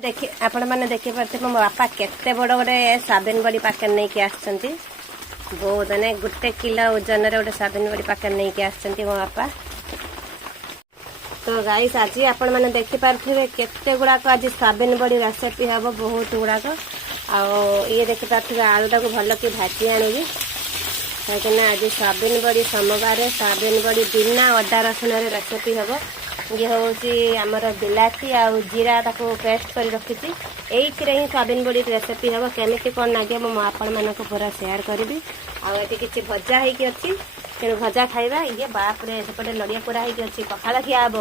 देखि आपण मैंने देखी पारे मो बापा केते बड़ गोटे साबिन बड़ी पाकेट नहीं कि आसचंती बहुत माने 1 किलो ओजन रे गोटे साबिन बड़ी पाकेट नहीं कि आसचंती मो बापा। तो गाइस आज आपण मैंने देखि पारथिबे केते गुड़ाक आज साबिन बड़ी रेसिपी हबो बहुत गुड़ाक आ ये देखि पारथिबे आलूटा को भल कि भाजी आनिबी कहीं आज साबिन बड़ी सोमवार साबिन बड़ी बिना अदा रसुण रेसिपी हबो। ये हूँ आमर बिलाती आ जीरा ताको पेस्ट कर रखी ही साबिन बड़ी रेसिपी हम केमी कौन लगे मुझे आपण मानक पूरा सेयार करी आगे किसी भजा होगी तेणु भजा खाइबा ये बापरे सेपटे नड़िया पूरा होगी अच्छी पखाड़ खिया हम।